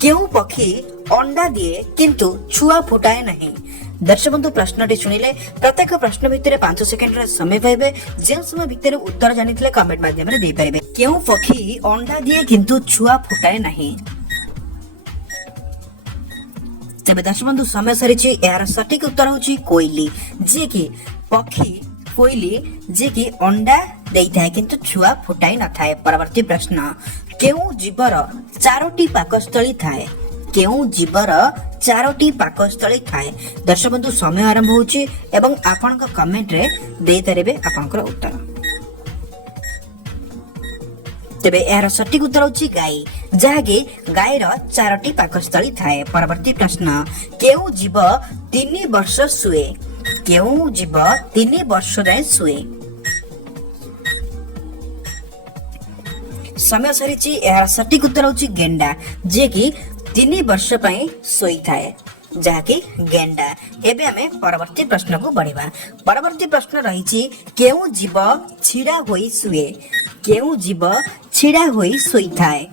केउ पक्षी अंडा दिए किंतु छुआ फुटाए नहीं। दर्शक बंधु प्रश्नटी शुणिले प्रत्येक प्रश्न भितर 5 सेकेंड समय पाइबे। जो समय भितर उत्तर जानिथिले कमेंट माध्यम रे दे परिबे। केउ पक्षी अंडा दिए किंतु छुआ फुटाए नहीं। तेबे दर्शक बंधु समय सरीची। यार सटीक उत्तर होची कोइली, जे कि पक्षी कोइली जे कि अंडा देइथाय किंतु छुआ फुटाई न थाए। परवर्ती प्रश्न केउ जीवर 4टी पाकस्थली थाए। केउ जीवर 4टी पाकस्थली थाए। दर्शक बंधु समय आरंभ होची एवं आपनका कमेंट रे देई परिबे आपनकर उत्तर। तेबे यार सटीक उत्तर होची गाई, जहाँकि गाईर 4टी पाकस्थली थाए। परवर्ती प्रश्न केउ जीव 3 वर्ष सुए। केउ जीव 3 वर्ष जाए सुए। समय सरीची। यार सटीक उत्तर होची गेंडा, जे कि 3 वर्ष पई सोई थाए, जहाँकि गेंडा। एबे हमें परवर्ती प्रश्न को बढ़िबा। परवर्ती प्रश्न रहिची केउ जीव छिड़ा होई सुए। केउ जीव छिड़ा होई सोई थाए।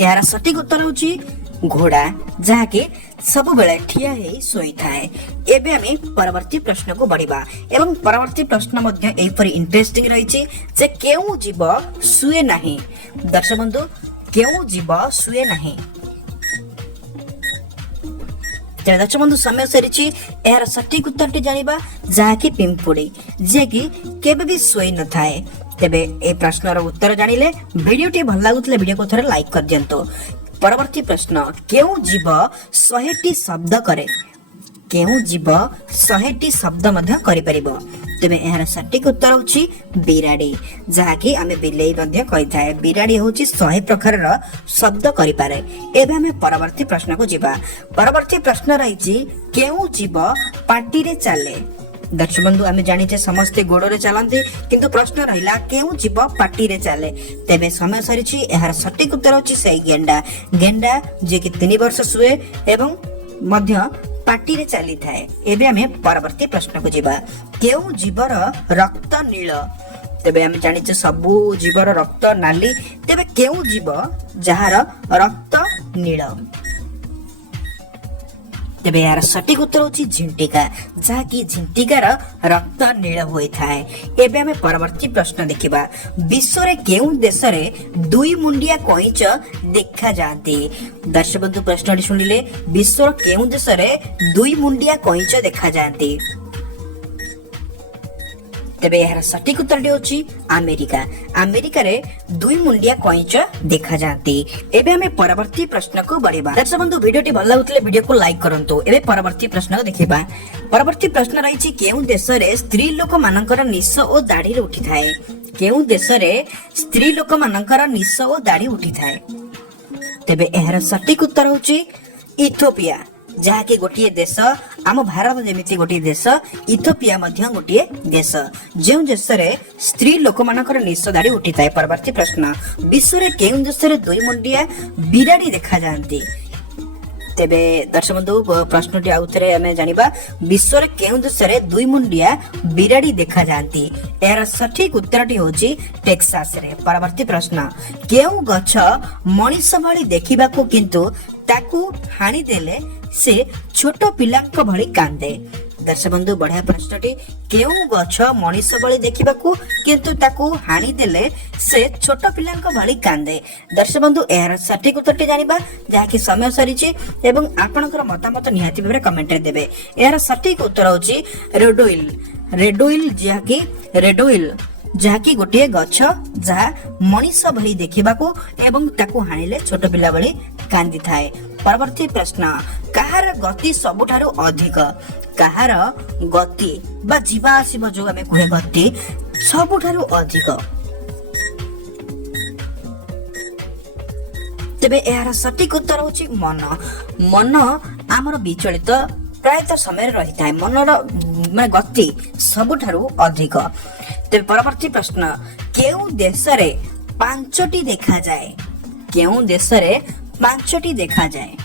यार सटीक उत्तर होची घोड़ा, जहाँकि सब बेले ठिया हेई सोई थाए। एबे हमें परवर्ती प्रश्न को बढ़िबा एवं परवर्ती प्रश्न मध्य एपरि इंटरेस्टिंग रहिछि जे केउ जीव सुए नाही। दर्शक बंधु केउ जीव सुए नाही। दर्शक बंधु समय सरीछि। यार सटीक उत्तरटी जानिबा, जहाँकि पिंपुड़ी, जे कि केबे भी सोई न थाए। तेबे ए प्रश्नर उत्तर जानिले वीडियोटी भल लागुतले वीडियो को थोड़े लाइक कर दियंतो। परवर्ती प्रश्न केउ जीव 100टी शब्द करे। केउ जीव 100टी शब्द मध्य करि परिबो। तेबे एहार सटीक उत्तर होची बिराडी, जहाँकि आमे बिलेई मध्य कहि थाए। बिराडी होची 100 प्रकारर शब्द करि पारे। एबे हमें परवर्ती प्रश्न को जिबा। परवर्ती प्रश्न रहिछि केउ जीव पाटी रे चाले। दर्शक बंधु आमे जानिछे समस्ते गोड़ रे चलंती, किंतु प्रश्न रहिला केउ जीव पाटी रे चाले। तेबे समय सरीछि। एहार सटीक उत्तर होची सही गेंडा। गेंडा जे कि 3 वर्ष सुए एवं मध्य पाटी रे चली थाए। एबे हमें परवर्ती प्रश्न को जिबा। केउ जीवर रक्त नील। तेबे हम जानिछे सबु जीवर रक्त नाली। तेबे केउ जीव जहार रक्त नील। तेबे यार सटीक उत्तर होची झिंटिका, जहाँकि झिंटिकार रक्त नील होई थाए। एबे हमें परवर्ती प्रश्न देखिबा। विश्व रे केउ देश रे 2 मुंडिया कइच देखा जाती। दर्शक बंधु प्रश्नटी सुनिले विश्व रे केउ देश रे 2 मुंडिया कइच देखा जाती। तेबे यार सटीक उत्तरटी होची अमेरिका। अमेरिका रे 2 मुंडिया कइच देखा जाती। एबे हमें परवर्ती प्रश्न को बढ़िबा। दर्शक बंधु वीडियोटी भल लागुतले वीडियो को लाइक करंतो। एबे परवर्ती प्रश्न को देखिबा। परवर्ती प्रश्न रहिछि केउ देश रे स्त्री लोक मानकर निश ओ दाढ़ी रे उठी थाए। केउ देश रे स्त्री लोक मानकर निश ओ दाढ़ी उठी थाए। तेबे एहार सटीक उत्तर होची इथियोपिया, जहाँकि गोटे देश आम भारत जेमिति गोटे देश, इथियोपिया मध्य गोटे देश जो देश रे स्त्री लोक मानकर निश दाढ़ी उठी थाए। परवर्ती प्रश्न विश्व रे केउ देश रे 2 मुंडिया बिराडी देखा जाती। तेबे दर्शक बंधु प्रश्नटी आउथरे हमें जानिबा। विश्व रे केउ देश रे 2 मुंडिया बिराडी देखा जाती। एहार सटीक उत्तरटी होची टेक्सास रे। परवर्ती प्रश्न केउ गछ मनिष भଳି देखिबाकू किंतु ताकू हानि देले से छोट पिलांक भଳି कांदे। दर्शक बंधु बढ़िया प्रश्नटी। केउ गछ मनिष भଳି देखिबाकू किंतु ताकू हानि देले से छोट पिलांक भଳି कांदे। दर्शक बंधु एहार सटीक उत्तरटी जानिबा, जहाँकि समय सरीछि एवं आपनकर मतामत निहाती भाबरे कमेंट रे देबे। एहार सटीक उत्तर होछि रेडोइल। रेडोइल जहाँकि गोटे गछ जहा मनिष भଳି देखिबाकू एवं ताकू हानिले छोट पिला भଳି कांदी थाए। परवर्ती प्रश्न कहार गति सबुठारु अधिक। कहार गति बा जीवा आसीबो जो हमें कहे गति सबुठारु अधिक। तेबे एहार सटीक उत्तर होची मन। मन आमर विचलित प्रायतः समय रही थाए। मनर माने गति सबुठारु अधिक। तेबे परवर्ती प्रश्न केउ देश रे 5टी देखा जाए। केउ देश रे 5टी देखा जाए।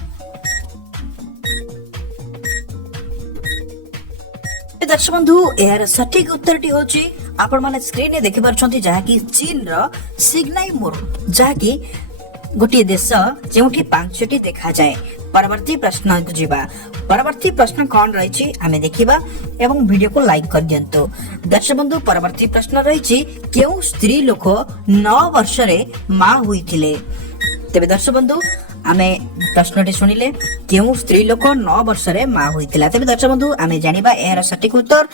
दर्शक बंधु यार सठिक उत्तरटी होची आपण माने स्क्रीन रे देखि पारछंती जहा कि चीन रो सिग्नाई मोर जहा कि गोटे देश जोठी 5टी देखा जाए। परवर्ती प्रश्न को जीवा। परवर्ती प्रश्न कौन रही आमे देखिबा एवं वीडियो को लाइक कर दियंतो। दर्शक बंधु परवर्ती प्रश्न रही केउ स्त्री लोक 9 वर्ष रे मां होइथिले। तेबे दर्शक बंधु आमे प्रश्नटी सुनिले केउ स्त्री लोक 9 वर्ष रे मां होइथिला। तेबे दर्शक बंधु आमे जानिबा एहर सटीक उत्तर।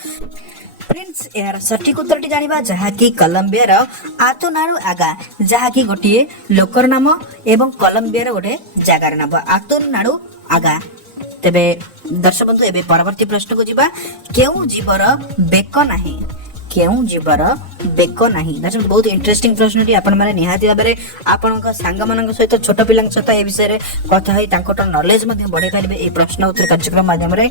प्रिंस एहर सटीक उत्तरटी जानिबा जहा कि कोलंबिया रो आतोनारू आगा जहा कि गोटिए लोकर नाम एवं कोलंबिया रो गोटे जगार नाम आतोनारू आगा। तेबे दर्शक बंधु एबे परवर्ती प्रश्न को जीवा केउ जीवर बेक नाही। केउ जीवर बेक नाही। दर्शक बहुत इंटरेस्टिंग प्रश्नटी आपण माने निहाती भाबरे आपनका सांग मानक सहित छोट पिलांक सहित ए विषय रे कथा होई तांकोट नॉलेज मध्ये बढ़े पारिबे ए प्रश्न उत्तर कार्यक्रम माध्यम रे।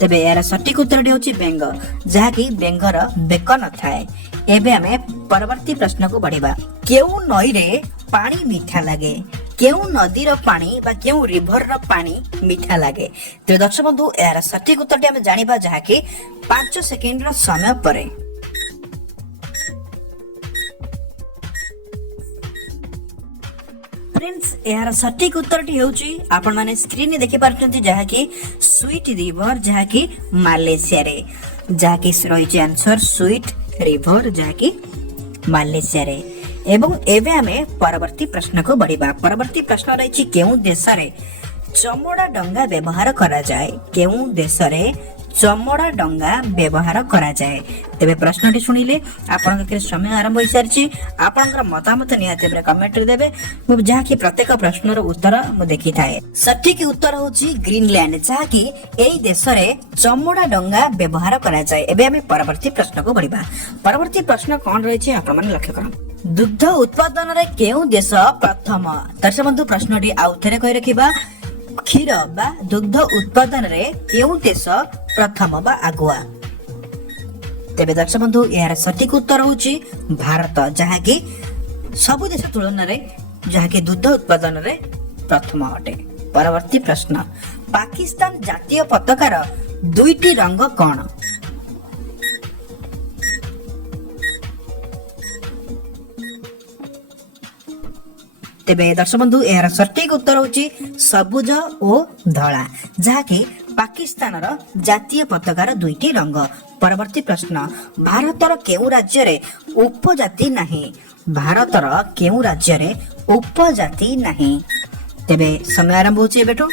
तेबे यार सटीक उत्तर होची बेंग जहा कि बेंगर बेक न थाए। एबे हमें परवर्ती प्रश्न को बढ़िबा केउ नई रे पानी मीठा लागे। केउ नदी रो पानी बा केउ रिवर रो पानी मीठा लागे। तो दर्शक बंधु यार सटीक उत्तरटी हमें जानिबा जहा कि 5 सेकंड रो समय परे। फ्रेंड्स यार सटीक उत्तरटी होची आपण माने स्क्रीन रे देखि पारछंती जहा कि स्वीट रिवर जहा कि मालयेशिया रे जहा कि रहिछि आंसर स्वीट रिवर जहा कि मालयेशिया रे। एवं एबे हमें परवर्ती प्रश्न को बढ़िबा। परवर्ती प्रश्न रहिछि केउ देश रे चमड़ा डंगा व्यवहार करा जाए। केउ देश रे चमड़ा डंगा व्यवहार करा जाए। तेबे प्रश्नटी सुनिले आपन के समय आरंभ होई सारछि। आपनकर मतामत निहाते बरे कमेंट रे देबे मु जहा कि प्रत्येक प्रश्नर उत्तर मु देखि थाए। सटीक उत्तर होछि ग्रीनलैंड जहा कि एई देश रे चमड़ा डंगा व्यवहार करा जाए। एबे हम परवर्ती प्रश्न को बढ़िबा। परवर्ती प्रश्न कोन रहि छै आपन माने लक्ष्य करम दुग्ध उत्पादन रे केउ देश प्रथम। दर्शक बंधु प्रश्नटी आउथरे कहि रखिबा क्षीर बा दुग्ध उत्पादन रे केउ देश प्रथम बा आगुआ। तेबे दर्शक बंधु यार सटीक उत्तर होची भारत जहा कि सब देश तुलना रे जहा कि दुग्ध उत्पादन रे प्रथम अटे। परवर्ती प्रश्न पाकिस्तान जातीय पताकार दुईटी रंग कोन। तेबे दर्शक बंधु यार सटीक उत्तर होची सबुज और धला जहा कि पाकिस्तान रो जातीय पताकार दुईटी रंग। परवर्ती प्रश्न भारतर केउ राज्य रे उपजाति नाही। भारतर केउ राज्य रे उपजाति नाही। तेबे समय आरंभ होची एबेठो।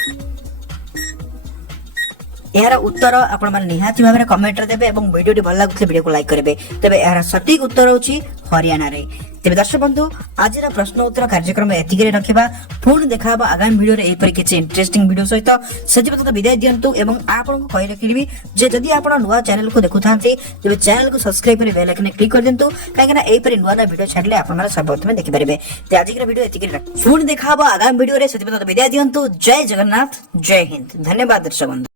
यार उत्तर आपण माने निहाती भाबरे कमेंट रे देबे एवं वीडियोटी भल लागुथले वीडियो को लाइक करबे। तेबे यार सटीक उत्तर होची हरियाणा रे। तेबे दर्शक बंधु आज प्रश्न उत्तर कार्यक्रम एतिके रखिबा। पुणी देखाबा आगामी वीडियो रे एपरि किछि इंटरेस्टिंग वीडियो सहित सेति पत विदाय दियंतु एवं आपन को कहि रखिबी जे जदि आपण नुवा चैनल को देखुथांती तेबे चैनल को सब्सक्राइब करि बेल आइकन क्लिक कर दियंतु काहेकि ना एपरि नुवा वीडियो छाडले आपण माने सर्वप्रथम देखि परिबे। ते आज के वीडियो एतिके पुणी देखाबा आगामी वीडियो रे सेति पत विदाय दियंतु। जय जगन्नाथ जय हिंद। धन्यवाद दर्शक बंधु।